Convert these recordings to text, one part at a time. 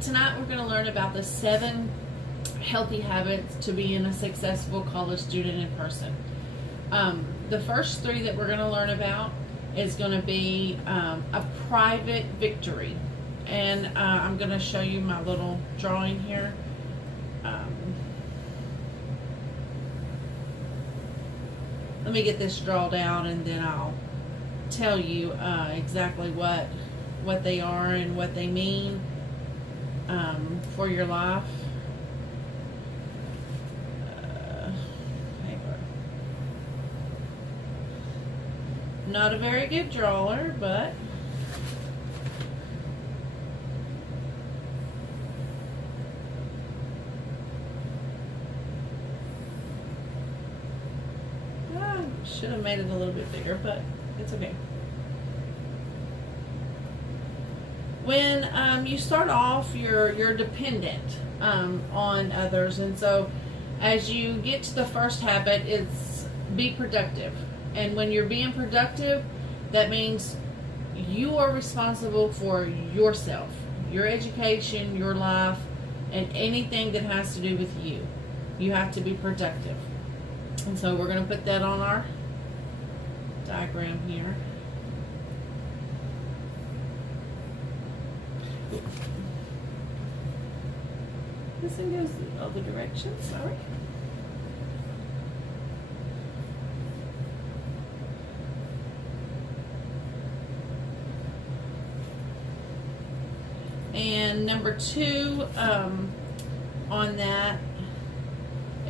tonight we're going to learn about the 7 healthy habits to being a successful college student in person. The first 3 that we're going to learn about is going to be a private victory. And I'm going to show you my little drawing here. Let me get this drawn down and then I'll tell you exactly what they are and what they mean for your life. Hang on. Not a very good drawer, but should have made it a little bit bigger, but it's okay. When you start off, you're dependent on others, and so as you get to the first habit, it's be productive. And when you're being productive, that means you are responsible for yourself, your education, your life, and anything that has to do with you. You have to be productive. And so we're going to put that on our diagram here. This one goes the other direction, sorry. And number 2 on that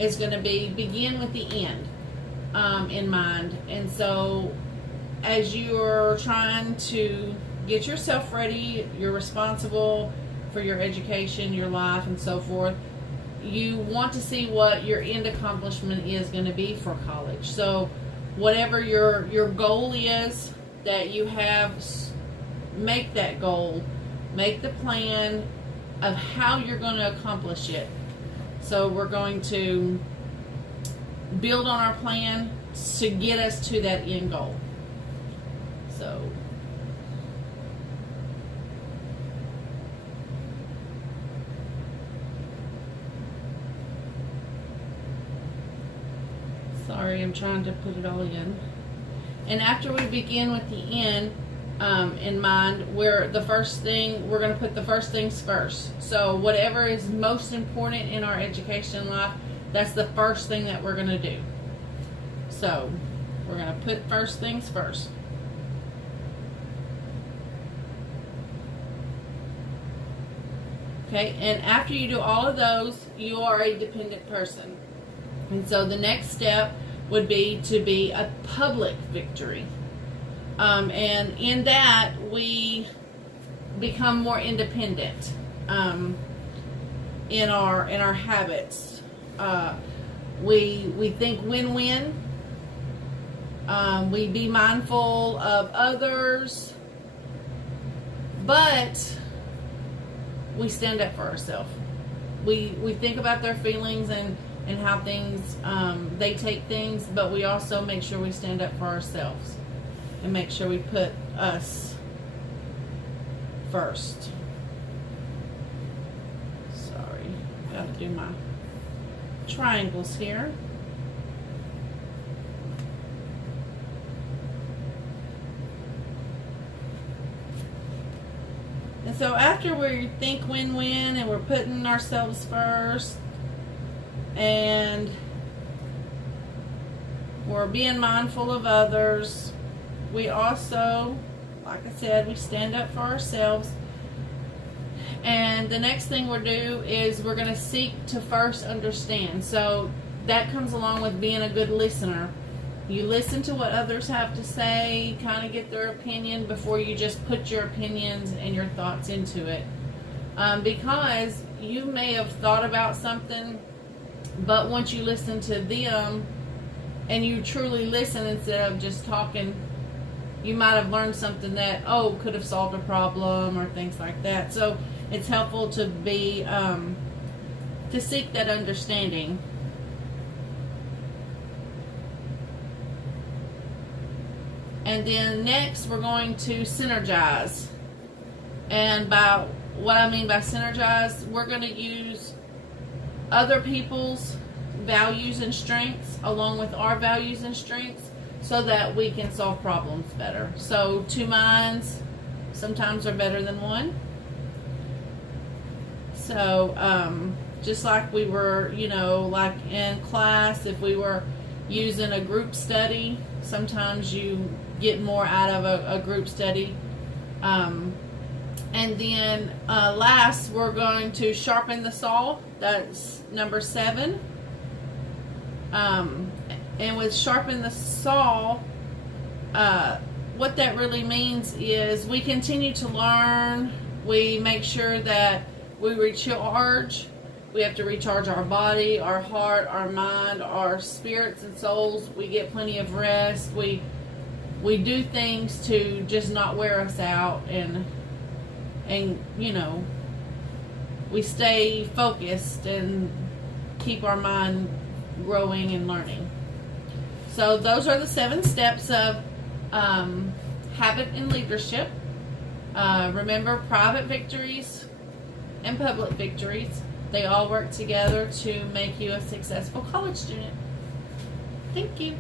is going to be begin with the end in mind. And so as you're trying to get yourself ready, you're responsible for your education, your life, and so forth. You want to see what your end accomplishment is going to be for college. So whatever your goal is that you have, make that goal. Make the plan of how you're going to accomplish it. So we're going to build on our plan to get us to that end goal. So sorry, I'm trying to put it all in. And after we begin with the end in mind, we're going to put the first things first. So whatever is most important in our education life, that's the first thing that we're going to do. So we're going to put first things first. Okay, and after you do all of those, you are a dependent person. And so the next step would be to be a public victory. And in that, we become more independent in our habits. We think win-win. We be mindful of others, but we stand up for ourselves. We think about their feelings and how things they take things, but we also make sure we stand up for ourselves and make sure we put us first. Sorry, gotta do my triangles here. And so after we think win-win and we're putting ourselves first and we're being mindful of others, we also, like I said, we stand up for ourselves. And the next thing we'll do is we're going to seek to first understand. So that comes along with being a good listener. You listen to what others have to say, kind of get their opinion before you just put your opinions and your thoughts into it. Because you may have thought about something, but once you listen to them and you truly listen instead of just talking, you might have learned something that, could have solved a problem or things like that. So it's helpful to be, to seek that understanding. And then next we're going to synergize. And by what I mean by synergize, we're going to use other people's values and strengths along with our values and strengths so that we can solve problems better. So 2 minds sometimes are better than one. So just like we were, like in class, if we were using a group study, sometimes you get more out of a group study. And then last, we're going to sharpen the saw. That's number 7. And with sharpen the saw, what that really means is we continue to learn. We make sure that we recharge. We have to recharge our body, our heart, our mind, our spirits and souls. We get plenty of rest. We do things to just not wear us out, and we stay focused and keep our mind growing and learning. So those are the 7 steps of habit and leadership. Remember, private victories and public victories, they all work together to make you a successful college student. Thank you.